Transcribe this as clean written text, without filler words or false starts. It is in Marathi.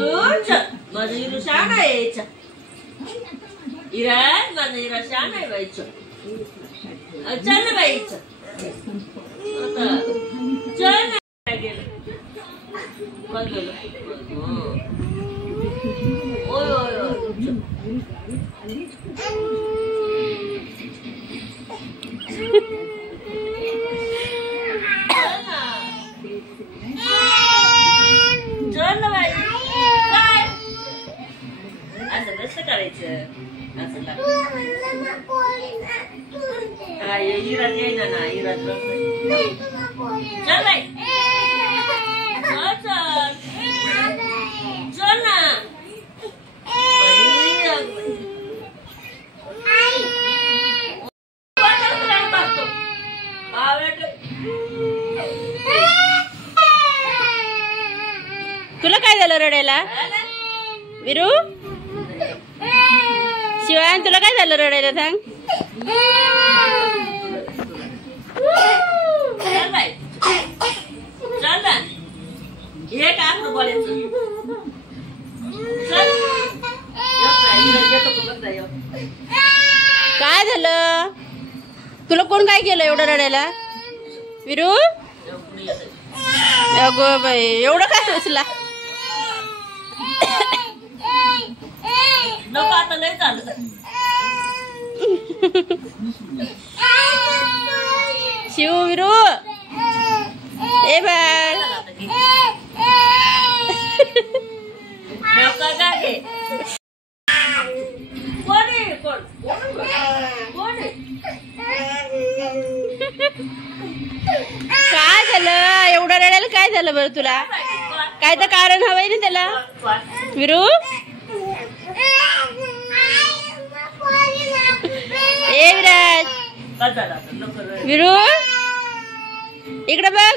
विरू चल, माझं विरू शान आहे. चल इराज, माझं इरा शान आहे बाई. चल चल ना बाई. चल आता चल ना. गेलं बघ गेलं. ओय ओय ओय. चल ना बाई. काय असं कसं करायचं? असं काय इराज येईना ना. इराज चल बाई. चल चल ना. तुला काय झालं रडायला विरू? शिवान तुला काय झालं रडायला सांग. चल बाई. चल ना. हे काय आपलं बोलायचं? काय झालं तुला? कोण काय केलं एवढं रडायला विरू? अगं बाई एवढं काय सोचला? नको आता लय झालं. शिव विरू ए बाळ. काय झालं एवढं रडायला? काय झालं बरं तुला? काय तर कारण हवंय ना त्याला विरू? ए विराज बस झालं. विरू इकडे बघ.